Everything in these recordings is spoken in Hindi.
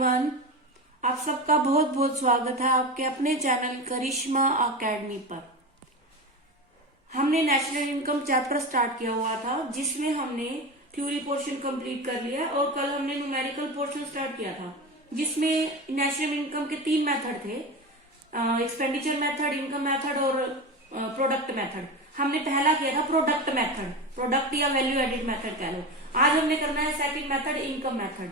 एवरीवन, आप सबका बहुत बहुत स्वागत है आपके अपने चैनल करिश्मा अकेडमी पर। हमने नेशनल इनकम चैप्टर स्टार्ट किया हुआ था जिसमें हमने थ्योरी पोर्शन कंप्लीट कर लिया और कल हमने न्यूमेरिकल पोर्शन स्टार्ट किया था जिसमें नेशनल इनकम के 3 मेथड थे, एक्सपेंडिचर मेथड, इनकम मेथड और प्रोडक्ट मेथड। हमने पहला किया था प्रोडक्ट मेथड, प्रोडक्ट या वैल्यू एडिड मेथड कह लो। आज हमने करना है सेकंड मेथड, इनकम मेथड।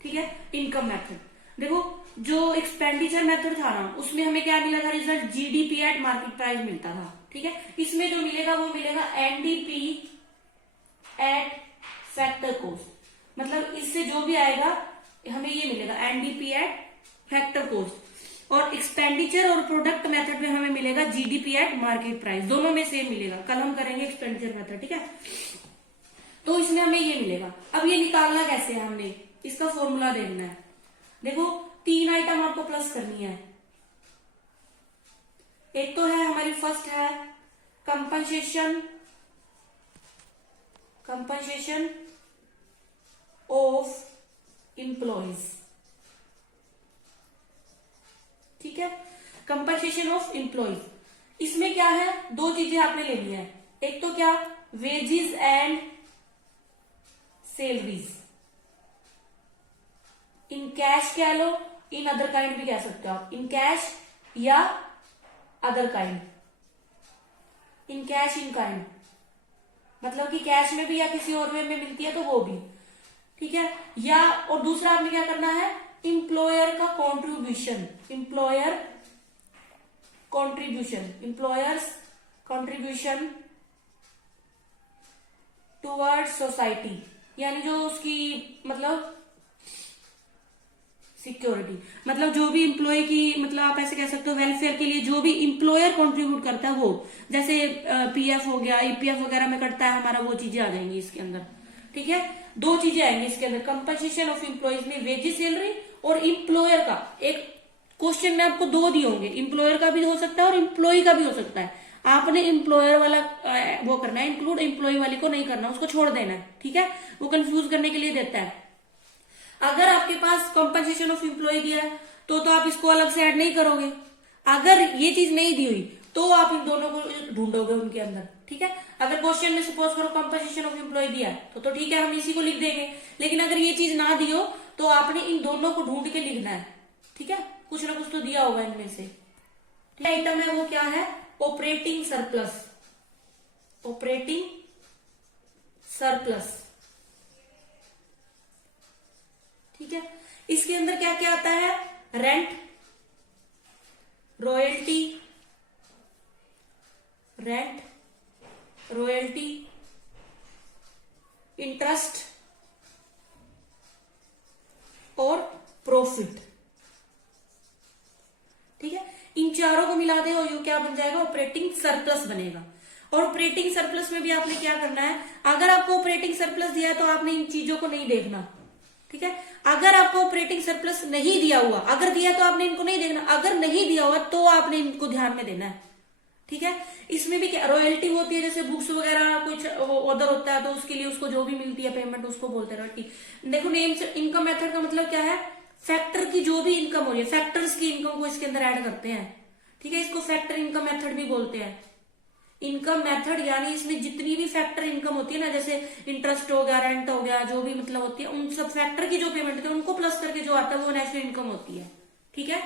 ठीक है, इनकम मेथड। देखो, जो एक्सपेंडिचर मेथड था ना उसमें हमें क्या मिला था result, GDP at market price मिलता था। ठीक है, इसमें जो मिलेगा वो मिलेगा एनडीपी एट फैक्टर कॉस्ट, मतलब इससे जो भी आएगा हमें ये मिलेगा एनडीपी एट फैक्टर कॉस्ट। और एक्सपेंडिचर और प्रोडक्ट मेथड में हमें मिलेगा जीडीपी एट मार्केट प्राइस, दोनों में सेम मिलेगा। कल हम करेंगे एक्सपेंडिचर मेथड। ठीक है, तो इसमें हमें ये मिलेगा। अब ये निकालना कैसे है, हमने इसका फॉर्मूला देखना है। देखो, 3 आइटम आपको प्लस करनी है। एक तो है हमारी फर्स्ट है कंपनसेशन ऑफ एम्प्लॉइज। ठीक है, कंपनसेशन ऑफ एम्प्लॉइज। इसमें क्या है, 2 चीजें आपने लेनी है। एक तो क्या, wages and salaries, in cash कह लो, इन अदर काइंड भी कह सकते हो आप, इन कैश या other kind, in cash in kind, मतलब कि कैश में भी या किसी और वे में मिलती है तो वो भी। ठीक है, या और दूसरा आपने क्या करना है, इंप्लॉयर का contribution, employers contribution toward society, यानी जो उसकी मतलब सिक्योरिटी, मतलब जो भी एम्प्लॉय की, मतलब आप ऐसे कह सकते हो वेलफेयर के लिए जो भी एम्प्लॉयर कंट्रीब्यूट करता है वो, जैसे पीएफ हो गया, ईपीएफ वगैरह में कटता है हमारा, वो चीजें आ जाएंगी इसके अंदर। ठीक है, 2 चीजें आएंगी इसके अंदर, कंपनसेशन ऑफ एम्प्लॉयज में वेजेस सैलरी और एम्प्लॉयर का। एक क्वेश्चन में आपको 2 दिए होंगे, एम्प्लॉयर का भी हो सकता है और एम्प्लॉय का भी हो सकता है। आपने एम्प्लॉयर वाला वो करना है इंक्लूड, एम्प्लॉय वाली को नहीं करना, उसको छोड़ देना है। ठीक है, वो कंफ्यूज करने के लिए देता है। अगर आपके पास कंपनसेशन ऑफ एम्प्लॉय दिया है तो आप इसको अलग से ऐड नहीं करोगे। अगर ये चीज नहीं दी हुई तो आप इन दोनों को ढूंढोगे उनके अंदर। ठीक है, अगर क्वेश्चन में सपोज करो कंपनसेशन ऑफ एम्प्लॉय दिया है तो ठीक है, हम इसी को लिख देंगे। लेकिन अगर ये चीज ना दी हो तो आपने इन दोनों को ढूंढ के लिखना है। ठीक है, कुछ ना कुछ तो दिया होगा इनमें से। ठीक है, आइटम है वो क्या है, ऑपरेटिंग सरप्लस। ठीक है, इसके अंदर क्या क्या आता है, रेंट, रॉयल्टी, इंटरेस्ट और प्रॉफिट। ठीक है, इन चारों को मिला दे और ये क्या बन जाएगा, ऑपरेटिंग सरप्लस बनेगा। और ऑपरेटिंग सरप्लस में भी आपने क्या करना है, अगर आपको ऑपरेटिंग सरप्लस दिया है तो आपने इन चीजों को नहीं देखना। ठीक है, अगर आपको ऑपरेटिंग सरप्लस नहीं दिया हुआ, अगर दिया तो आपने इनको नहीं देखना, अगर नहीं दिया हुआ तो आपने इनको ध्यान में देना है। ठीक है, इसमें भी क्या रॉयल्टी होती है, जैसे बुक्स वगैरह कुछ ऑर्डर होता है तो उसके लिए उसको जो भी मिलती है पेमेंट उसको बोलते हैं रॉयल्टी। देखो, नेम से इनकम मेथड का मतलब क्या है, फैक्टर की जो भी इनकम हो रही है, फैक्टर्स की इनकम को इसके अंदर ऐड करते हैं। ठीक है, इसको फैक्टर इनकम मेथड भी बोलते हैं। इनकम मेथड यानी इसमें जितनी भी फैक्टर इनकम होती है ना, जैसे इंटरेस्ट हो गया, रेंट हो गया, जो भी मतलब होती है, उन सब फैक्टर की जो पेमेंट होती है उनको प्लस करके जो आता है वो नेशनल इनकम होती है। ठीक है,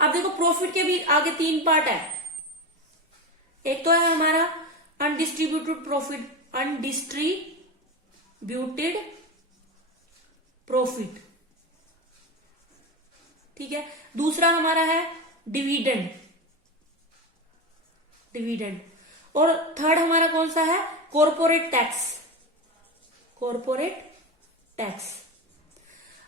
अब देखो प्रॉफिट के भी आगे 3 पार्ट है। एक तो है हमारा अनडिस्ट्रीब्यूटेड प्रॉफिट। ठीक है, दूसरा हमारा है डिविडेंड, और थर्ड हमारा कौन सा है, कॉर्पोरेट टैक्स।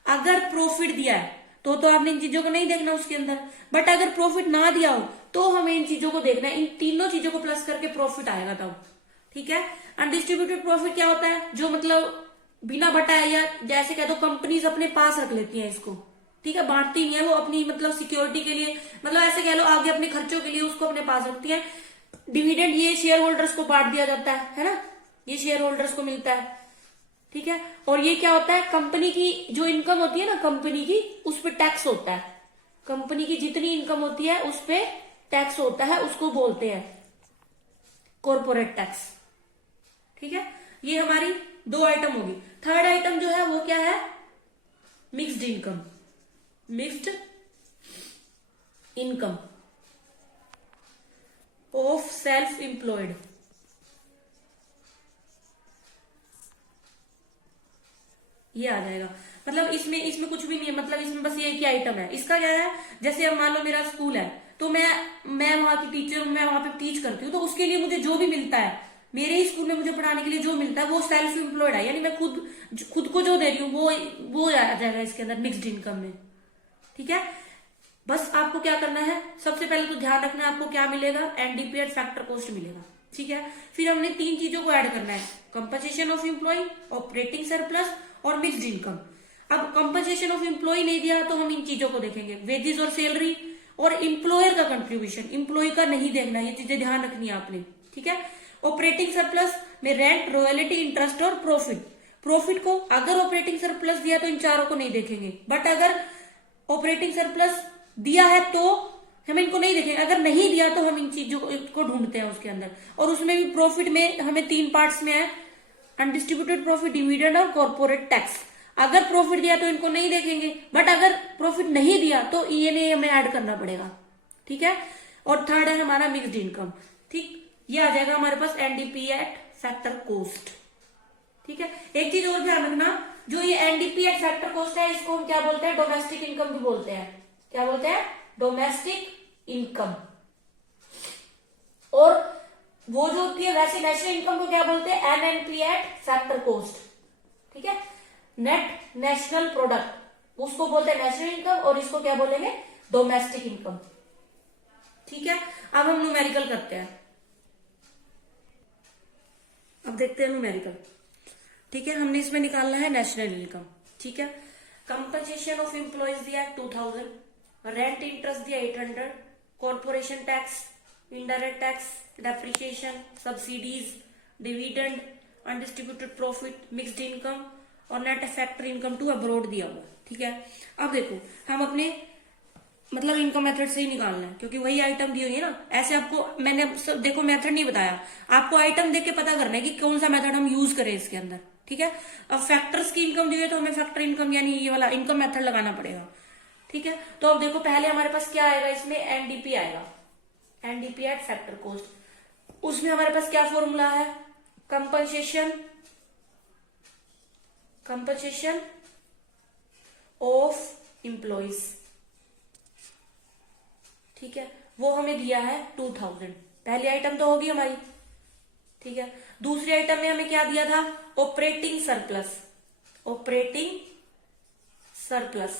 अगर प्रॉफिट दिया है तो आपने इन चीजों को नहीं देखना उसके अंदर, बट अगर प्रॉफिट ना दिया हो तो हमें इन चीजों को देखना है। इन तीनों चीजों को प्लस करके प्रॉफिट आएगा तब। ठीक है, अनडिस्ट्रीब्यूटेड प्रॉफिट क्या होता है, जो मतलब बिना बटाया, या जैसे कह दो कंपनीज अपने पास रख लेती हैं इसको। ठीक है, बांटती नहीं है वो, अपनी मतलब सिक्योरिटी के लिए, मतलब ऐसे कह लो आगे अपने खर्चों के लिए उसको अपने पास रखती है। डिविडेंड ये शेयर होल्डर्स को बांट दिया जाता है ना, ये शेयर होल्डर्स को मिलता है। ठीक है। और ये क्या होता है, कंपनी की जो इनकम होती है ना कंपनी की, उस पर टैक्स होता है। कंपनी की जितनी इनकम होती है उस पे टैक्स होता है, उसको बोलते हैं कॉर्पोरेट टैक्स। ठीक है, ये हमारी दो आइटम होगी। थर्ड आइटम जो है वो क्या है, mixed income. Mixed income of self employed. ये आ जाएगा। मतलब इसमें इसमें कुछ भी नहीं है, मतलब इसमें बस ये एक ही आइटम है। इसका क्या है, जैसे अब मान लो मेरा स्कूल है, तो मैं वहां की टीचर हूं, मैं वहां पे टीच करती हूँ, तो उसके लिए मुझे जो भी मिलता है, मेरे ही स्कूल में मुझे पढ़ाने के लिए जो मिलता है वो सेल्फ एम्प्लॉयड है, यानी मैं खुद को जो दे रही हूँ वो आ जाएगा इसके अंदर मिक्स्ड इनकम में। ठीक है, बस आपको क्या करना है, सबसे पहले तो ध्यान रखना है आपको क्या मिलेगा, एनडीपी एट फैक्टर कॉस्ट मिलेगा। ठीक है, फिर हमने तीन चीजों को ऐड करना है, compensation of employ, operating surplus और मिक्स्ड इनकम। अब कंपनसेशन ऑफ एम्प्लॉय नहीं दिया तो हम इन चीजों को देखेंगे, वेजेस और सैलरी, और एम्प्लॉयर का कंट्रीब्यूशन, एम्प्लॉय का नहीं देखना, ये चीजें ध्यान रखनी है आपने। ठीक है, ऑपरेटिंग सरप्लस में रेंट, रॉयल्टी, इंटरेस्ट और प्रॉफिट। प्रॉफिट को अगर ऑपरेटिंग सरप्लस दिया तो इन चारों को नहीं देखेंगे, बट अगर ऑपरेटिंग सरप्लस दिया है तो हम इनको नहीं देखेंगे, अगर नहीं दिया तो हम इन चीजों को ढूंढते हैं उसके अंदर। और उसमें भी प्रॉफिट में हमें तीन पार्ट्स में है, अनडिस्ट्रीब्यूटेड प्रॉफिट, डिविडेंड और कॉर्पोरेट टैक्स। अगर प्रॉफिट दिया तो इनको नहीं देखेंगे, बट अगर प्रॉफिट नहीं दिया तो ईएनए हमें ऐड करना पड़ेगा। ठीक है, और थर्ड है हमारा मिक्स्ड इनकम। ठीक, ये आ जाएगा हमारे पास एनडीपी एट फैक्टर कॉस्ट। ठीक है, एक चीज और ध्यान रखना, जो ये एनडीपी एट फैक्टर कॉस्ट है इसको हम क्या बोलते हैं, डोमेस्टिक इनकम भी बोलते हैं। क्या बोलते हैं, डोमेस्टिक इनकम। और वो जो होती है वैसे नेशनल इनकम को क्या बोलते हैं, एनएनपी एट फैक्टर कॉस्ट। ठीक है, नेट नेशनल प्रोडक्ट उसको बोलते हैं नेशनल इनकम, और इसको क्या बोलेंगे, डोमेस्टिक इनकम। ठीक है, अब हम न्यूमेरिकल करते हैं। अब देखते हैं न्यूमेरिकल। ठीक है, हमने इसमें निकालना है नेशनल इनकम। ठीक है, कंपनसेशन ऑफ एम्प्लॉयज दिया 2000, रेंट इंटरेस्ट दिया 800, corporation tax, indirect tax, depreciation, subsidies, dividend, undistributed profit, mixed income और net factor income to abroad दिया हुआ। ठीक है, अब देखो हम अपने मतलब इनकम मेथड से ही निकालना है, क्योंकि वही आइटम दी हुई है ना। ऐसे आपको मैंने देखो मेथड नहीं बताया, आपको आइटम देख के पता करना है कि कौन सा मेथड हम यूज करें इसके अंदर। ठीक है, अब फैक्टर्स की इनकम दी हुई है तो हमें फैक्टर इनकम यानी ये वाला इनकम मेथड लगाना पड़ेगा। ठीक है, तो अब देखो पहले हमारे पास क्या आएगा, इसमें एनडीपी आएगा, एनडीपी एट फैक्टर कॉस्ट। उसमें हमारे पास क्या फॉर्मूला है, कंपनसेशन ऑफ एम्प्लॉइज। ठीक है, वो हमें दिया है 2000, पहली आइटम तो होगी हमारी। ठीक है, दूसरी आइटम में हमें क्या दिया था, ऑपरेटिंग सरप्लस। ऑपरेटिंग सरप्लस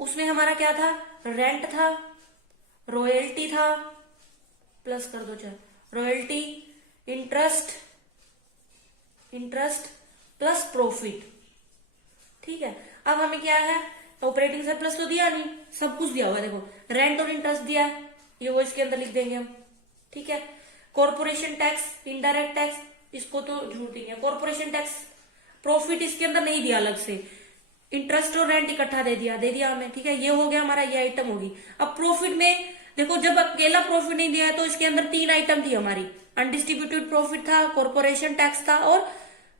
उसमें हमारा क्या था, रेंट था, रॉयल्टी था, प्लस कर दो चार, रॉयल्टी, इंटरेस्ट प्लस प्रॉफिट। ठीक है, अब हमें क्या है, ऑपरेटिंग सरप्लस तो दिया नहीं, सब कुछ दिया हुआ है। देखो रेंट और इंटरेस्ट दिया है, ये वो इसके अंदर लिख देंगे हम। ठीक है, कॉर्पोरेशन टैक्स, इनडायरेक्ट टैक्स, इसको तो झूठ देंगे। कॉर्पोरेशन टैक्स, प्रॉफिट इसके अंदर नहीं दिया अलग से, इंटरेस्ट और रेंट इकट्ठा दे दिया हमें। ठीक है, ये हो गया हमारा, ये आइटम होगी। अब प्रॉफिट में देखो, जब अकेला प्रॉफिट नहीं दिया है तो इसके अंदर तीन आइटम थी हमारी, अनडिस्ट्रीब्यूटेड प्रॉफिट था, कॉर्पोरेशन टैक्स था और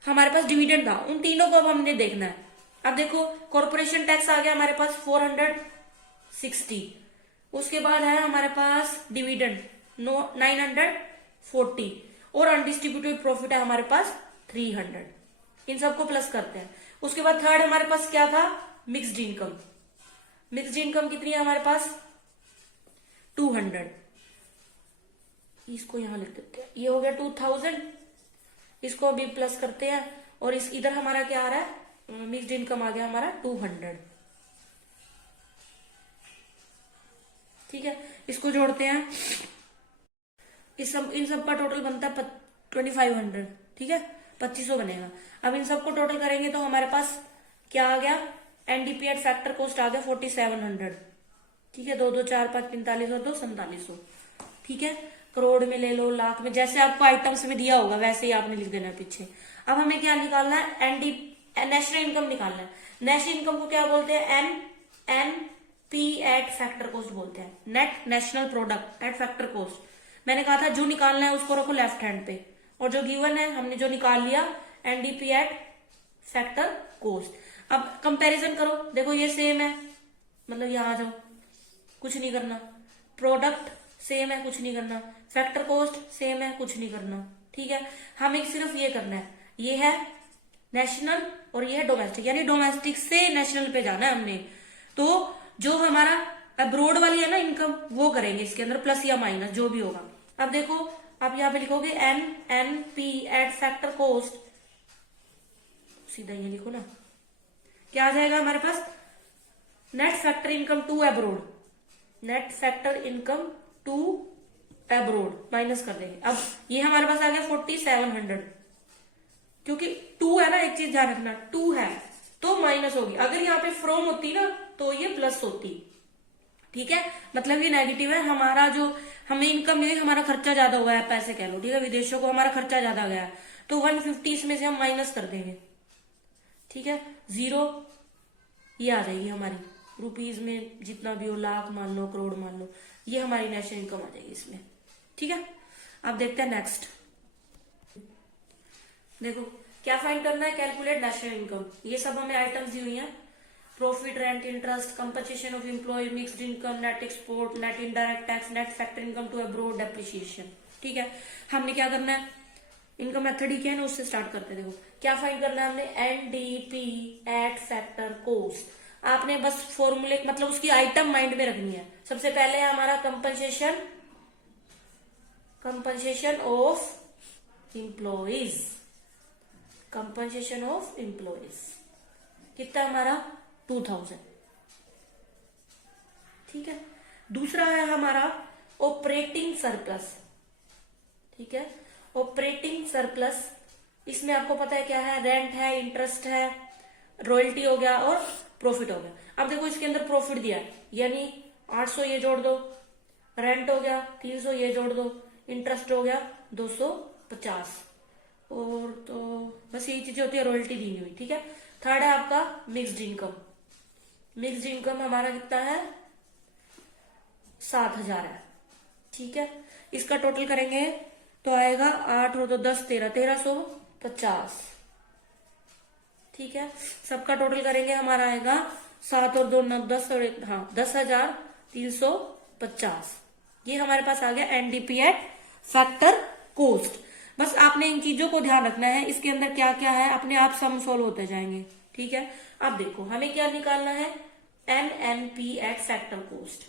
हमारे पास डिविडेंड था। उन तीनों को अब हमने देखना है। अब देखो कॉर्पोरेशन टैक्स आ गया हमारे पास 460, उसके बाद है हमारे पास डिविडेंड 940 और अनडिस्ट्रीब्यूटेड प्रॉफिट है हमारे पास 300। इन सबको प्लस करते हैं। उसके बाद थर्ड हमारे पास क्या था, मिक्स्ड इनकम। मिक्स्ड इनकम कितनी है हमारे पास, 200। इसको यहां लिख देते हैं, ये हो गया 2000, इसको अभी प्लस करते हैं। और इस इधर हमारा क्या आ रहा है, मिक्स्ड इनकम आ गया हमारा 200। ठीक है, इसको जोड़ते हैं, इन सब का टोटल बनता है 2500। ठीक है, 2500 बनेगा। अब इन सबको टोटल करेंगे तो हमारे पास क्या आ गया, एनडीपी एट फैक्टर कॉस्ट आ गया 4700। ठीक है, 2 2 4 5 45 और 2 4700। ठीक है, करोड़ में ले लो, लाख में, जैसे आपको आइटम्स में दिया होगा वैसे ही आपने लिख देना है पीछे। अब हमें क्या निकालना है, एनडी नेशनल इनकम निकालना है। नेशनल इनकम को क्या बोलते हैं, एनपी एट फैक्टर कॉस्ट बोलते हैं, net national product eight factor cost. मैंने कहा था जो निकालना है उसको रखो लेफ्ट हैंड पे, और जो गिवन है हमने जो निकाल लिया एनडीपी एट फैक्टर कॉस्ट। अब कंपैरिजन करो, देखो ये सेम है, मतलब यहां आ जाओ, कुछ नहीं करना, प्रोडक्ट सेम है, कुछ नहीं करना, फैक्टर कॉस्ट सेम है, कुछ नहीं करना, ठीक है। हमें सिर्फ ये करना है, ये है नेशनल और ये है डोमेस्टिक, यानी डोमेस्टिक से नेशनल पे जाना है हमने। तो जो हमारा अब्रोड वाली है ना इनकम, वो करेंगे इसके अंदर प्लस या माइनस जो भी होगा। अब देखो आप यहाँ पे लिखोगे N P at factor cost, सीधा ये लिखो ना, क्या आ जाएगा हमारे पास, net factor income to abroad, net factor income to abroad minus कर देंगे। अब ये हमारे पास आ गया 4700, क्योंकि टू है ना, एक चीज ध्यान रखना, टू है तो माइनस होगी, अगर यहाँ पे फ्रॉम होती ना तो ये प्लस होती, ठीक है। मतलब ये नेगेटिव है, हमारा जो हमें इनकम नहीं हुई, हमारा खर्चा ज्यादा हुआ है, पैसे कह लो, ठीक है, विदेशों को हमारा खर्चा ज्यादा गया है, तो 150 इसमें से हम माइनस कर देंगे, ठीक है। 0 ये आ जाएगी हमारी, रुपीज में जितना भी हो, लाख मान लो, करोड़ मान लो, ये हमारी नेशनल इनकम आ जाएगी इसमें, ठीक है। अब देखते हैं नेक्स्ट, देखो क्या फाइंड करना है, कैलकुलेट नेशनल इनकम। ये सब हमें आइटम्स दी हुई हैं, profit, rent, interest, compensation of employ, mixed income, net export, net indirect tax, net factor income to abroad, depreciation, ठीक है। हमने क्या करना है, इनकम मेथड ही क्या है ना, उससे स्टार्ट करते हैं। देखो क्या फाइंड करना है हमने, एनडीपी एट फैक्टर कॉस्ट। आपने बस फॉर्मूले मतलब उसकी आइटम माइंड में रखनी है। सबसे पहले है हमारा compensation of employees, compensation of employees कितना हमारा 2000, ठीक है। दूसरा है हमारा ऑपरेटिंग सरप्लस, ठीक है, ऑपरेटिंग सरप्लस, इसमें आपको पता है क्या है, रेंट है, इंटरेस्ट है, रॉयल्टी हो गया और प्रॉफिट हो गया। अब देखो इसके अंदर प्रॉफिट दिया है, यानी 800 ये जोड़ दो, रेंट हो गया 300 ये जोड़ दो, इंटरेस्ट हो गया 250, और तो बस यही चीजें होती है, रॉयल्टी दी नहीं हुई, ठीक है। थर्ड है आपका मिक्स्ड इनकम, मिक्स्ड इनकम हमारा कितना है 7000 है, ठीक है। इसका टोटल करेंगे तो आएगा 8 और 2 10 1350, ठीक है। सबका टोटल करेंगे हमारा आएगा 7 और 2 9 10 और 1 हाँ 10,350। ये हमारे पास आ गया एनडीपी एट फैक्टर कॉस्ट। बस आपने इन चीजों को ध्यान रखना है, इसके अंदर क्या क्या है अपने आप सम सोल्व होते जाएंगे, ठीक है। अब देखो हमें क्या निकालना है, एनएनपी एट फैक्टर कॉस्ट,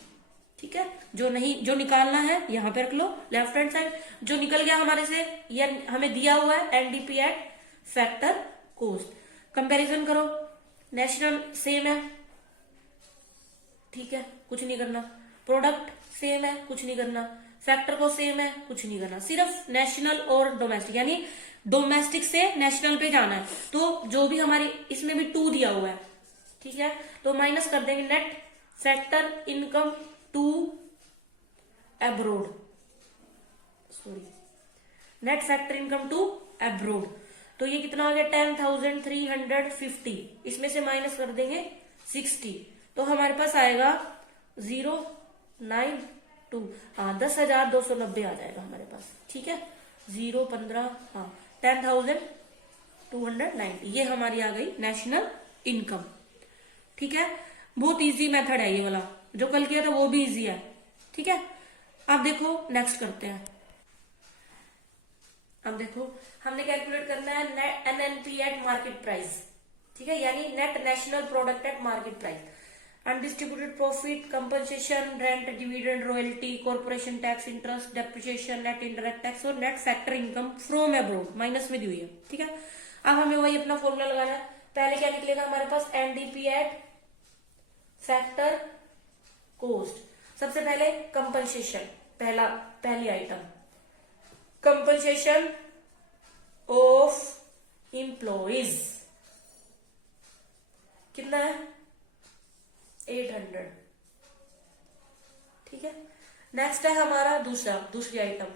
ठीक है। जो निकालना है यहां पे रख लो लेफ्ट हैंड साइड, जो निकल गया हमारे से ये हमें दिया हुआ है NDP at factor cost. Comparison करो, नेशनल सेम है, ठीक है, कुछ नहीं करना, प्रोडक्ट सेम है, कुछ नहीं करना, फैक्टर को सेम है, कुछ नहीं करना, सिर्फ नेशनल और डोमेस्टिक, यानी डोमेस्टिक से नेशनल पे जाना है। तो जो भी हमारी इसमें भी 2 दिया हुआ है, ठीक है, तो माइनस कर देंगे net factor income to abroad, sorry net factor income to abroad, तो ये कितना हो गया 10,350, इसमें से माइनस कर देंगे 60, तो हमारे पास आएगा 092, हाँ 10,290 आ जाएगा हमारे पास, ठीक है। 015 हाँ 10,290, ये हमारी आ गई नेशनल इनकम, ठीक है। बहुत इजी मेथड है ये वाला, जो कल किया था वो भी इजी है, ठीक है। अब देखो नेक्स्ट करते हैं। अब देखो हमने कैलकुलेट करना है net NNP at market price, ठीक है, यानी net national product at market price, undistributed profit, compensation, rent, dividend, royalty, corporation tax, interest, depreciation, net indirect tax और net factor income from abroad minus में दी हुई है, ठीक है। अब हमें वही अपना फॉर्मूला लगाना है। पहले क्या निकलेगा हमारे पास, एनडीपी एट फैक्टर कॉस्ट। सबसे पहले कंपनसेशन, पहली आइटम कंपनसेशन ऑफ एम्प्लॉइज कितना है 800, ठीक है। नेक्स्ट है हमारा दूसरी item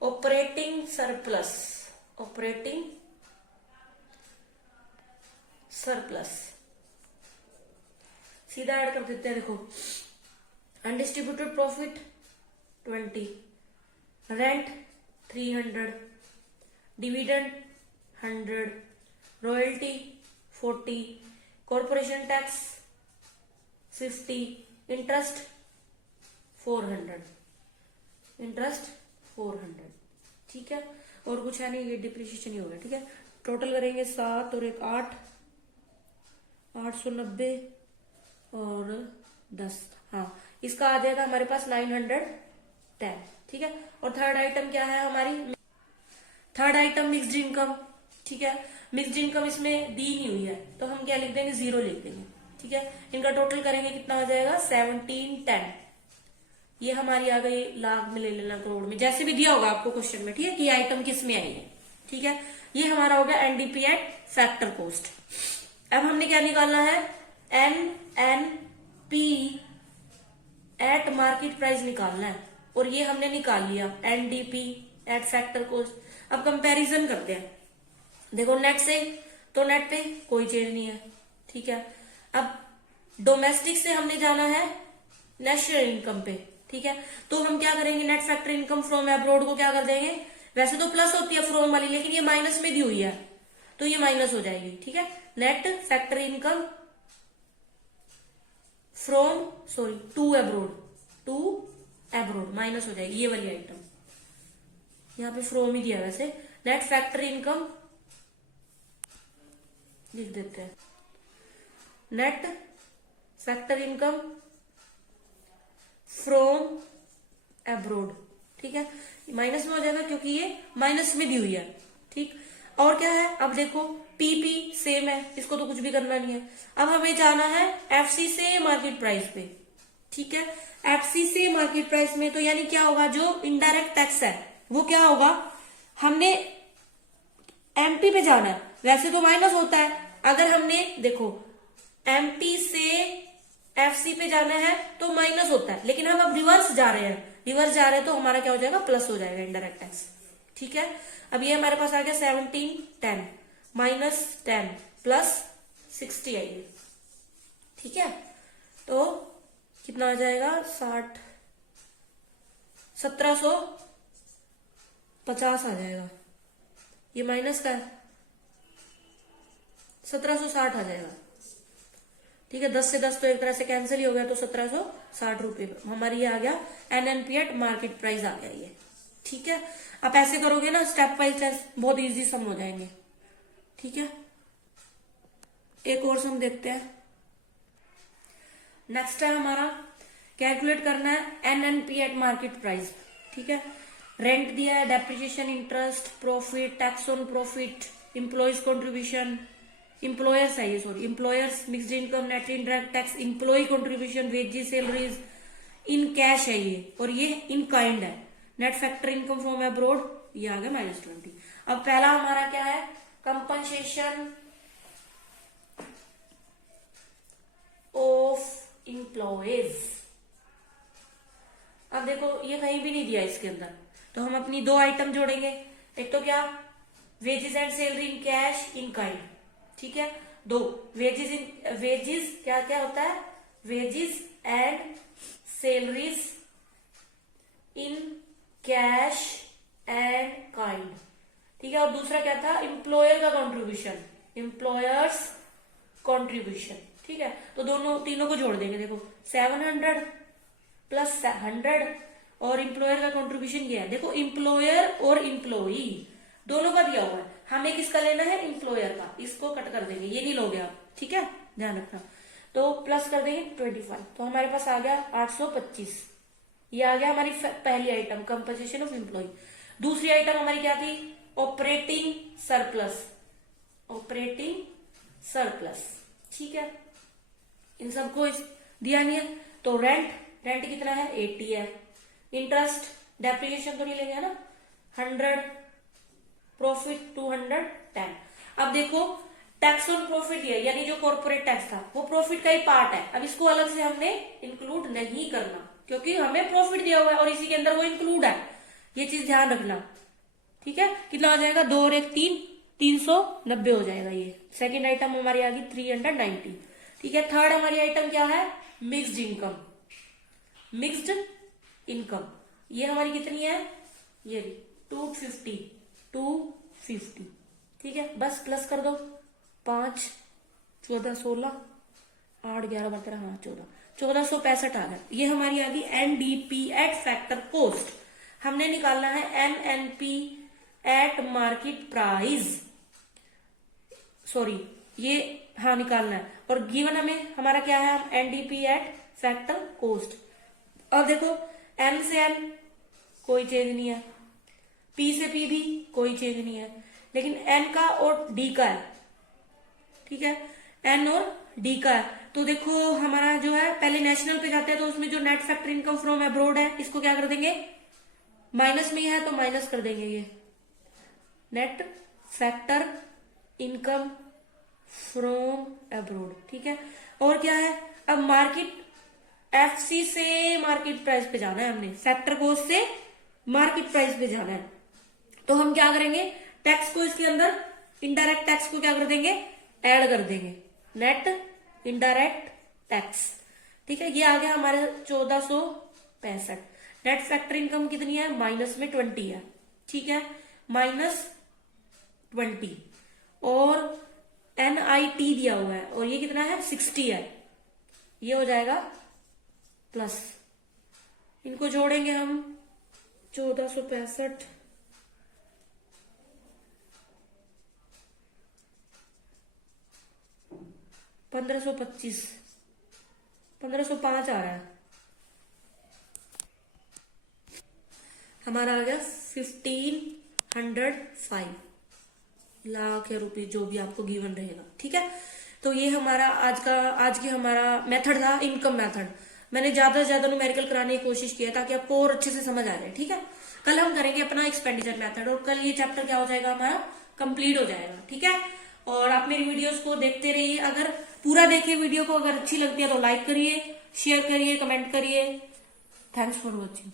operating surplus. Operating surplus सीधा ऐड कर देते हैं। देखो undistributed profit 20, rent 300, dividend 100, royalty 40, corporation tax 50, interest 400, interest 400। ठीक है, और कुछ है नहीं, ये डिप्रिसिएशन ही हो गया। ठीक है, टोटल करेंगे 7 और 1 8, 890 और 10। हाँ, इसका आ जाएगा हमारे पास 910। ठीक है, और थर्ड आइटम क्या है हमारी? Third item mixed income. ठीक है, मिक्स्ड इनकम इसमें दी नहीं हुई है तो हम क्या लिख देंगे? 0 लिख देंगे। ठीक है, इनका टोटल करेंगे कितना हो जाएगा? 1710। ये हमारी आ गई लाख में, ले लेना करोड़ में, जैसे भी दिया होगा आपको क्वेश्चन में। ठीक है, कि आइटम किस में आई है। ठीक है, ये हमारा हो गया एनडीपी एट फैक्टर कॉस्ट। अब हमने क्या निकालना है? एनएनपी एट मार्केट प्राइस निकालना है, और ये हमने निकाल लिया एनडीपी एट फैक्टर कॉस्ट। अब कंपैरिजन करते हैं। देखो नेट से, तो नेट पे कोई चेंज नहीं है। ठीक है, अब डोमेस्टिक से हमने जाना है नेशनल इनकम पे। ठीक है, तो हम क्या करेंगे? Net factor income from abroad को क्या कर देंगे? वैसे तो प्लस होती है फ्रॉम वाली, लेकिन ये माइनस में दी हुई है तो ये माइनस हो जाएगी। ठीक है, net factor income from to abroad minus हो जाएगी ये वाली आइटम। यहाँ पे फ्रॉम ही दिया वैसे। नेट फैक्टर इनकम लिख देते हैं, net factor income from abroad. ठीक है, माइनस में हो जाएगा क्योंकि ये माइनस में दी हुई है। ठीक, और क्या है? अब देखो पीपी सेम है, इसको तो कुछ भी करना नहीं है। अब हमें जाना है एफसी से मार्केट प्राइस पे। ठीक है, एफसी से मार्केट प्राइस में तो यानी क्या होगा? जो इनडायरेक्ट टैक्स है वो क्या होगा? हमने एमपी पे जाना है, वैसे तो माइनस होता है। अगर हमने देखो एमपी से एफसी पे जाना है तो माइनस होता है, लेकिन हम अब रिवर्स जा रहे हैं, तो हमारा क्या हो जाएगा? प्लस हो जाएगा इंडायरेक्ट टैक्स। ठीक है, अब ये हमारे पास आ गया 1710 माइनस 10 प्लस 60 आइए। ठीक है, तो कितना आ जाएगा? 1750 आ जाएगा। ये माइनस का है, 1760 आ जाएगा। ठीक है, 10 से 10 तो एक तरह से कैंसिल ही हो गया, तो 1760 रुपए हमारी ये आ गया एनएनपी एट मार्केट प्राइस आ गया ये। ठीक है, आप ऐसे करोगे ना स्टेप बाय स्टेप, बहुत इजी सम हो जाएंगे। ठीक है, एक और सम देखते हैं। नेक्स्ट है हमारा कैलकुलेट करना है एनएनपी एट मार्केट प्राइस। ठीक है, रेंट दिया है, depreciation, interest, profit, tax on profit, employees contribution, employers है ये, employers, mixed income, net indirect tax, employ contribution, wages, salaries, in cash है ये, और ये इन काइंड है। Net factor income from abroad ये आ गया -20। अब पहला हमारा क्या है? Compensation of employees. अब देखो ये कहीं भी नहीं दिया इसके अंदर, तो हम अपनी 2 आइटम जोड़ेंगे। एक तो क्या? Wages and salary in cash in kind. ठीक है, 2 वेजेस क्या क्या होता है? Wages and salaries in cash and kind. ठीक है, और दूसरा क्या था? एम्प्लॉयर का कॉन्ट्रीब्यूशन, एम्प्लॉयर्स कॉन्ट्रीब्यूशन। ठीक है, तो तीनों को जोड़ देंगे। देखो 700 प्लस 100 और एम्प्लॉयर का कॉन्ट्रीब्यूशन क्या है? देखो एम्प्लॉयर और एम्प्लॉई दोनों का दिया हुआ है, हमें किसका लेना है? एम्प्लॉयर का। इसको कट कर देंगे, ये नहीं लोगे आप। ठीक है, ध्यान रखना। तो प्लस कर देंगे 25, तो हमारे पास आ गया 825। ये आ गया हमारी पहली आइटम कंपनसेशन ऑफ एम्प्लॉय। दूसरी आइटम हमारी क्या थी? Operating surplus. Operating surplus. ठीक है, इन सबको दिया नहीं है, तो रेंट कितना है? 80 है। इंटरेस्ट, डेप्रिसिएशन तो नहीं लेंगे ना, 100, प्रॉफिट 210। अब देखो टैक्स ऑन प्रॉफिट यानी जो कॉर्पोरेट टैक्स था वो प्रॉफिट का ही पार्ट है। अब इसको अलग से हमने इंक्लूड नहीं करना, क्योंकि हमें प्रॉफिट दिया हुआ है और इसी के अंदर वो इंक्लूड है, ये चीज ध्यान रखना। ठीक है, कितना हो जाएगा, 2 और 1 3, 390 हो जाएगा। ये सेकंड आइटम हमारी आ गई 390। ठीक है, थर्ड हमारी आइटम क्या है, मिक्स्ड इनकम। मिक्स्ड इनकम ये हमारी कितनी है, ये 250। ठीक है, बस प्लस कर दो, 5 14 16 8 11 12 हाँ 1465 आ गया। ये हमारी आ गई एनडीपी एट फैक्टर कॉस्ट। हमने निकालना है NNP at market price, sorry ये हाँ निकालना है। और गिवन हमें हमारा क्या है, एनडीपी एट फैक्टर कॉस्ट। अब देखो एन से एन कोई चेंज नहीं है, पी से पी भी कोई चेंज नहीं है, लेकिन एन का और डी का है। ठीक है, एन और डी का है। तो देखो हमारा जो है, पहले नेशनल पे जाते हैं तो उसमें जो net factor income from abroad है, इसको क्या कर देंगे, माइनस में ही है तो माइनस कर देंगे, ये net factor income from abroad. ठीक है, और क्या है, अब मार्केट एफसी से मार्केट प्राइस पे जाना है, हमने फैक्टर कॉस्ट से मार्केट प्राइस पे जाना है। तो हम क्या करेंगे, टैक्स को इसके अंदर, इनडायरेक्ट टैक्स को क्या कर देंगे, ऐड कर देंगे, नेट इनडायरेक्ट टैक्स। ठीक है, ये आ गया हमारे 1465। नेट फैक्टर इनकम कितनी है, माइनस में 20 है। ठीक है, -20 और एनआईटी दिया हुआ है और ये कितना है, 60 है, ये हो जाएगा प्लस। इनको जोड़ेंगे हम, 1465 1525 1505 आ रहा है, हमारा आ गया 1505 लाख या रुपए, जो भी आपको गिवन रहेगा। ठीक है, तो ये हमारा आज की हमारा मेथड था, इनकम मेथड। मैंने ज्यादा से ज्यादा न्यूमेरिकल कराने की कोशिश किया ताकि आपको और अच्छे से समझ आ रहे। ठीक है, कल हम करेंगे अपना एक्सपेंडिचर मेथड और कल ये चैप्टर क्या हो जाएगा, हमारा कंप्लीट हो जाएगा। ठीक है, और आप मेरी वीडियोस को देखते रहिए। अगर पूरा देखिए वीडियो को, अगर अच्छी लगती है तो लाइक करिए, शेयर करिए, कमेंट करिए। Thanks for watching.